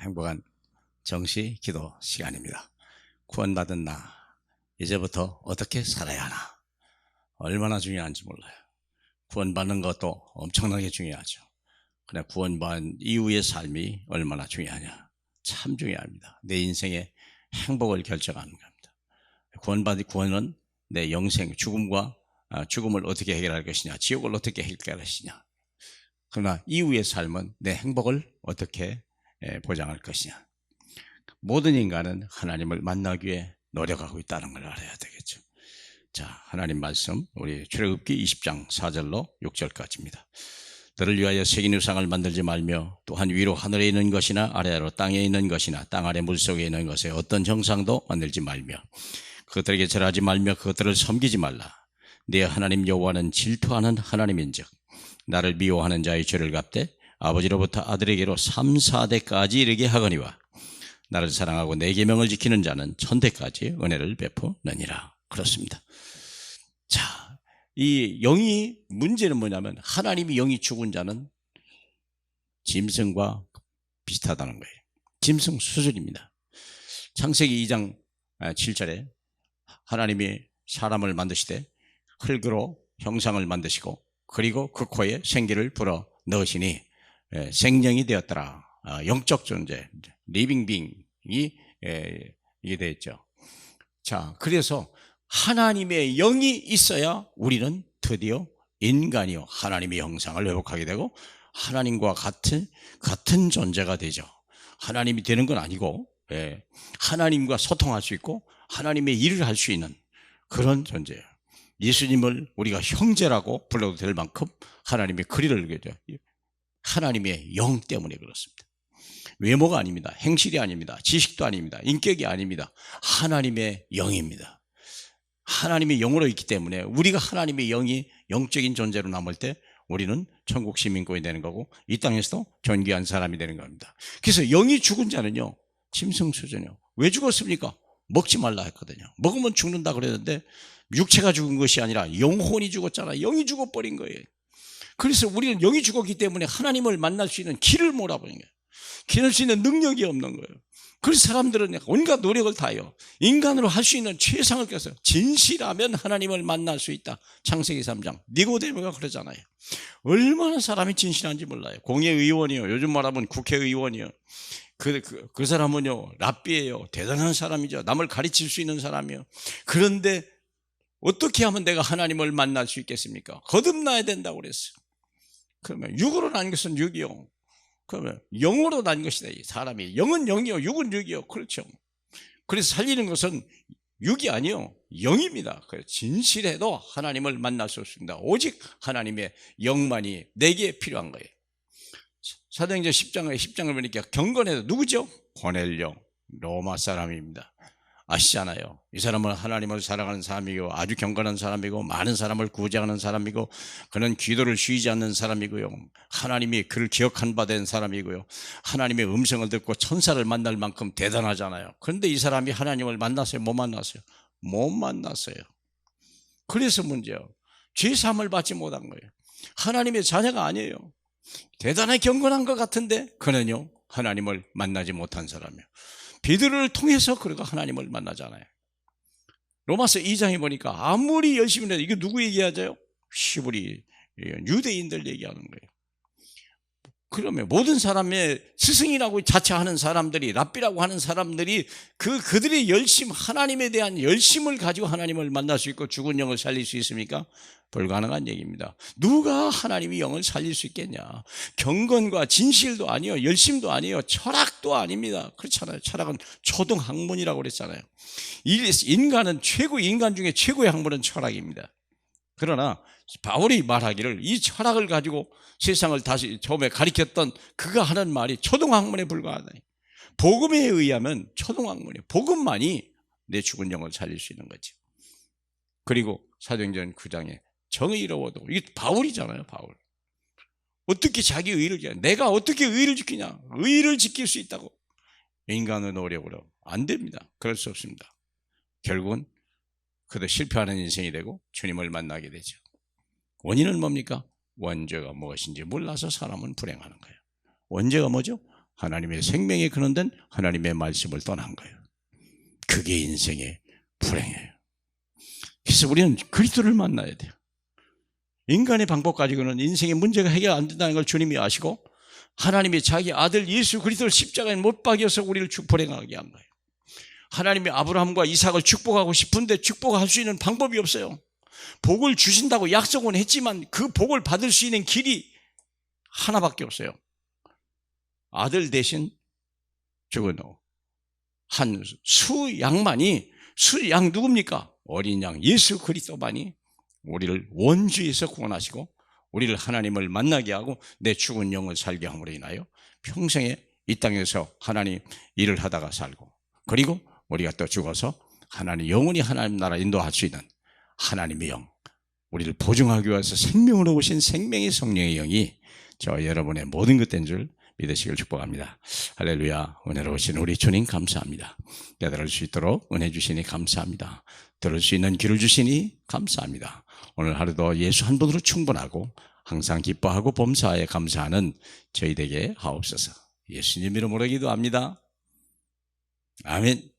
행복한 정시 기도 시간입니다. 구원받은 나, 이제부터 어떻게 살아야 하나, 얼마나 중요한지 몰라요. 구원받는 것도 엄청나게 중요하죠. 그러나 구원받은 이후의 삶이 얼마나 중요하냐, 참 중요합니다. 내 인생의 행복을 결정하는 겁니다. 구원은 내 영생, 죽음을 어떻게 해결할 것이냐, 지옥을 어떻게 해결할 것이냐. 그러나 이후의 삶은 내 행복을 어떻게 보장할 것이냐. 모든 인간은 하나님을 만나기 위해 노력하고 있다는 걸 알아야 되겠죠. 자, 하나님 말씀, 우리 출애굽기 20장 4절로 6절까지입니다. 너를 위하여 새긴 우상을 만들지 말며 또한 위로 하늘에 있는 것이나 아래로 땅에 있는 것이나 땅 아래 물속에 있는 것에 어떤 형상도 만들지 말며 그것들에게 절하지 말며 그것들을 섬기지 말라. 네 하나님 여호와는 질투하는 하나님인즉 나를 미워하는 자의 죄를 갚되 아버지로부터 아들에게로 3, 4대까지 이르게 하거니와 나를 사랑하고 내 계명을 지키는 자는 천대까지 은혜를 베푸느니라. 그렇습니다. 자, 이 영이 문제는 뭐냐면 하나님이 영이 죽은 자는 짐승과 비슷하다는 거예요. 짐승 수준입니다. 창세기 2장 7절에 하나님이 사람을 만드시되 흙으로 형상을 만드시고 그리고 그 코에 생기를 불어 넣으시니 생명이 되었더라. 영적 존재, 리빙 빙이 이게 되었죠. 자, 그래서 하나님의 영이 있어야 우리는 드디어 인간이요 하나님의 형상을 회복하게 되고 하나님과 같은 존재가 되죠. 하나님이 되는 건 아니고 하나님과 소통할 수 있고 하나님의 일을 할 수 있는 그런 존재예요. 예수님을 우리가 형제라고 불러도 될 만큼 하나님의 그리를 그죠. 하나님의 영 때문에 그렇습니다. 외모가 아닙니다. 행실이 아닙니다. 지식도 아닙니다. 인격이 아닙니다. 하나님의 영입니다. 하나님의 영으로 있기 때문에 우리가 하나님의 영이 영적인 존재로 남을 때 우리는 천국 시민권이 되는 거고 이 땅에서도 존귀한 사람이 되는 겁니다. 그래서 영이 죽은 자는요 짐승 수준이요. 왜 죽었습니까? 먹지 말라 했거든요. 먹으면 죽는다 그랬는데 육체가 죽은 것이 아니라 영혼이 죽었잖아. 영이 죽어버린 거예요. 그래서 우리는 영이 죽었기 때문에 하나님을 만날 수 있는 길을 몰아버린 거예요. 기를 수 있는 능력이 없는 거예요. 그래서 사람들은 온갖 노력을 다해요. 인간으로 할 수 있는 최상을 껴서 진실하면 하나님을 만날 수 있다. 창세기 3장 니고데모가 그러잖아요. 얼마나 사람이 진실한지 몰라요. 공회의원이요, 요즘 말하면 국회의원이요. 그 사람은요 랍비예요. 대단한 사람이죠. 남을 가르칠 수 있는 사람이요. 그런데 어떻게 하면 내가 하나님을 만날 수 있겠습니까? 거듭나야 된다고 그랬어요. 그러면 육으로 난 것은 육이요. 그러면 영으로 난 것이다. 사람이 영은 영이요, 육은 육이요. 그렇죠. 그래서 살리는 것은 육이 아니요, 영입니다. 그래서 진실해도 하나님을 만날 수 없습니다. 오직 하나님의 영만이 내게 필요한 거예요. 사도행전 10장을 보니까 경건해도 누구죠? 고넬료, 로마 사람입니다. 아시잖아요. 이 사람은 하나님을 사랑하는 사람이고 아주 경건한 사람이고 많은 사람을 구제하는 사람이고 그는 기도를 쉬지 않는 사람이고요. 하나님이 그를 기억한 바 된 사람이고요. 하나님의 음성을 듣고 천사를 만날 만큼 대단하잖아요. 그런데 이 사람이 하나님을 만났어요? 못 만났어요? 못 만났어요. 그래서 문제예요. 죄사함을 받지 못한 거예요. 하나님의 자녀가 아니에요. 대단하게 경건한 것 같은데 그는요 하나님을 만나지 못한 사람이에요. 베드로를 통해서 그가 하나님을 만나잖아요. 로마서 2장에 보니까 아무리 열심히 해도 이게 누구 얘기하죠? 히브리 유대인들 얘기하는 거예요. 그러면 모든 사람의 스승이라고 자처하는 사람들이, 랍비라고 하는 사람들이 그들의 열심, 하나님에 대한 열심을 가지고 하나님을 만날 수 있고 죽은 영을 살릴 수 있습니까? 불가능한 얘기입니다. 누가 하나님의 영을 살릴 수 있겠냐? 경건과 진실도 아니요, 열심도 아니요, 철학도 아닙니다. 그렇잖아요. 철학은 초등학문이라고 그랬잖아요. 인간은 인간 중에 최고의 학문은 철학입니다. 그러나 바울이 말하기를 이 철학을 가지고 세상을 다시 처음에 가리켰던 그가 하는 말이 초등학문에 불과하다. 복음에 의하면 초등학문이에요. 복음만이 내 죽은 영을 살릴 수 있는 거죠. 그리고 사도행전 9장에 정의로워도 이게 바울이잖아요. 바울 어떻게 자기 의를 지키냐, 내가 어떻게 의를 지키냐, 의를 지킬 수 있다고 인간의 노력으로 안 됩니다. 그럴 수 없습니다. 결국은 그도 실패하는 인생이 되고 주님을 만나게 되죠. 원인은 뭡니까? 원죄가 무엇인지 몰라서 사람은 불행하는 거예요. 원죄가 뭐죠? 하나님의 생명에 근원된 하나님의 말씀을 떠난 거예요. 그게 인생의 불행이에요. 그래서 우리는 그리스도를 만나야 돼요. 인간의 방법 가지고는 인생의 문제가 해결 안 된다는 걸 주님이 아시고 하나님이 자기 아들 예수 그리스도를 십자가에 못 박여서 우리를 불행하게 한 거예요. 하나님이 아브라함과 이삭을 축복하고 싶은데 축복할 수 있는 방법이 없어요. 복을 주신다고 약속은 했지만 그 복을 받을 수 있는 길이 하나밖에 없어요. 아들 대신 죽은 한 수양만이, 수양 누굽니까? 어린 양 예수 그리스도만이 우리를 원죄에서 구원하시고 우리를 하나님을 만나게 하고 내 죽은 영을 살게 함으로 인하여 평생에 이 땅에서 하나님 일을 하다가 살고, 그리고 우리가 또 죽어서 하나님 영원히 하나님 나라 인도할 수 있는 하나님의 영, 우리를 보증하기 위해서 생명으로 오신 생명의 성령의 영이 저 여러분의 모든 것 된 줄 믿으시길 축복합니다. 할렐루야. 은혜로우신 우리 주님 감사합니다. 깨달을 수 있도록 은혜 주시니 감사합니다. 들을 수 있는 귀를 주시니 감사합니다. 오늘 하루도 예수 한 분으로 충분하고 항상 기뻐하고 범사에 감사하는 저희 되게 하옵소서. 예수님 이름으로 기도합니다. 아멘.